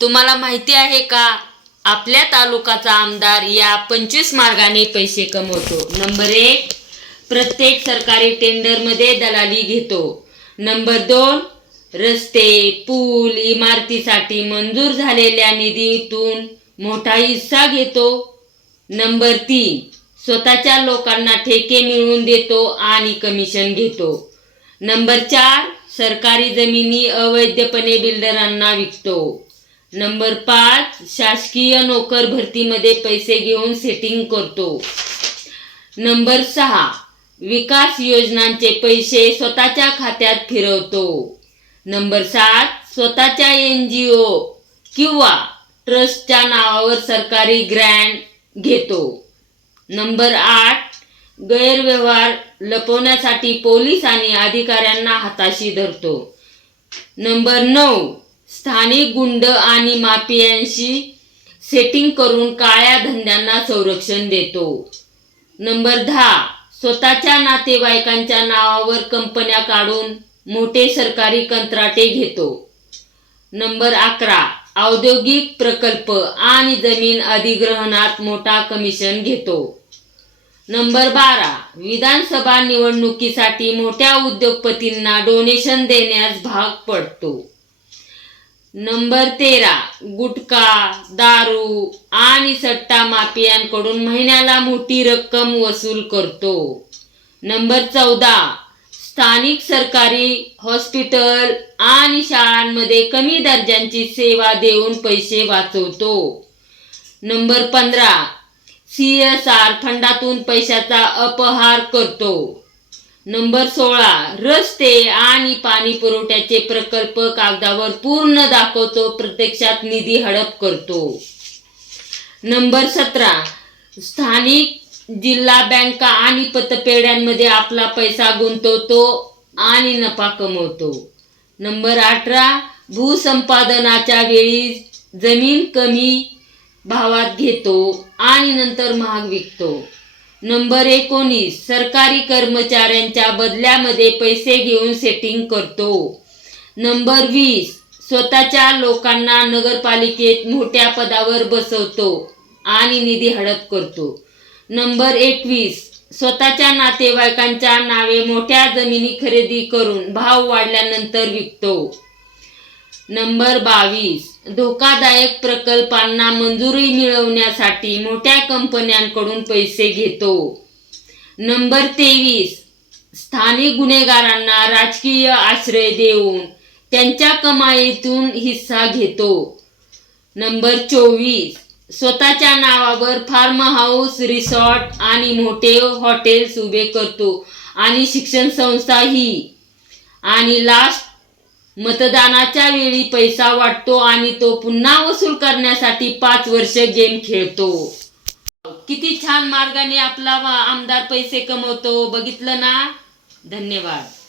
तुम्हाला माहिती आहे का? आपल्या तालुकाचा आमदार या पंचवीस मार्गाने पैसे कमवतो. नंबर एक प्रत्येक सरकारी टेंडरमध्ये दलाली घेतो. नंबर दोन रस्ते पूल इमारतीसाठी मंजूर झालेल्या निधीतून मोठा हिस्सा घेतो. नंबर तीन स्वतःच्या लोकांना ठेके मिळवून देतो आणि कमिशन घेतो. नंबर चार सरकारी जमिनी अवैधपणे बिल्डरांना विकतो. नंबर पाच शासकीय नोकर भरतीमध्ये पैसे घेऊन सेटिंग करतो. नंबर सहा विकास योजनांचे पैसे स्वतःच्या खात्यात फिरवतो. नंबर सात स्वतःच्या एन जी ओ किंवा ट्रस्टच्या नावावर सरकारी ग्रँट घेतो. नंबर आठ गैरव्यवहार लपवण्यासाठी पोलीस आणि अधिकाऱ्यांना हाताशी धरतो. नंबर नऊ स्थानिक गुंड आणि माफियांशी सेटिंग करून काळ्या धंद्यांना संरक्षण देतो. नंबर दहा स्वतःच्या नातेवाईकांच्या नावावर कंपन्या काढून मोठे सरकारी कंत्राटे घेतो. नंबर अकरा औद्योगिक प्रकल्प आणि जमीन अधिग्रहणात मोठा कमिशन घेतो. नंबर बारा विधानसभा निवडणुकीसाठी मोठ्या उद्योगपतींना डोनेशन देण्यास भाग पडतो. नंबर तेरा गुटखा दारू आणि सट्टा माफियांकडून महिन्याला मोठी रक्कम वसूल करतो. नंबर चौदा स्थानिक सरकारी हॉस्पिटल आणि शाळांमध्ये कमी दर्जांची सेवा देऊन पैसे वाचवतो. नंबर पंधरा सी एस आर फंडातून पैशाचा अपहार करतो. नंबर सोळा रस्ते आणि पाणी पुरवठ्याचे प्रकल्प कागदावर पूर्ण दाखवतो प्रत्यक्षात निधी हडप करतो. नंबर सतरा स्थानिक जिल्हा बँका आणि पतपेढ्यांमध्ये आपला पैसा गुंतवतो आणि नफा कमवतो. नंबर अठरा भूसंपादनाच्या वेळी जमीन कमी भावात घेतो आणि नंतर महाग विकतो. नंबर एकोणीस सरकारी कर्मचाऱ्यांच्या बदल्यामध्ये पैसे घेऊन सेटिंग करतो. नंबर वीस स्वतःच्या लोकांना नगरपालिकेत मोठ्या पदावर बसवतो आणि निधी हडप करतो. नंबर एकवीस स्वतःच्या नातेवाईकांच्या नावे मोठ्या जमिनी खरेदी करून भाव वाढल्यानंतर विकतो. नंबर बावीस. धोकादायक प्रकल्पांना मंजुरी मिळवण्यासाठी मोठ्या कंपन्यांकडून पैसे घेतो. नंबर तेवीस. स्थानिक गुन्हेगारांना राजकीय आश्रय देऊन त्यांच्या कमाईतून हिस्सा घेतो. नंबर चोवीस. स्वतःच्या नावावर फार्म हाऊस रिसॉर्ट आणि मोठे हॉटेल्स उभे करतो आणि शिक्षण संस्थाही आणि लास्ट मतदानाच्या वेळी पैसा वाटतो आणि तो पुन्हा वसूल करण्यासाठी पाच वर्ष गेम खेळतो. किती छान मार्गाने आपला आमदार पैसे कमवतो. बघितलं ना? धन्यवाद.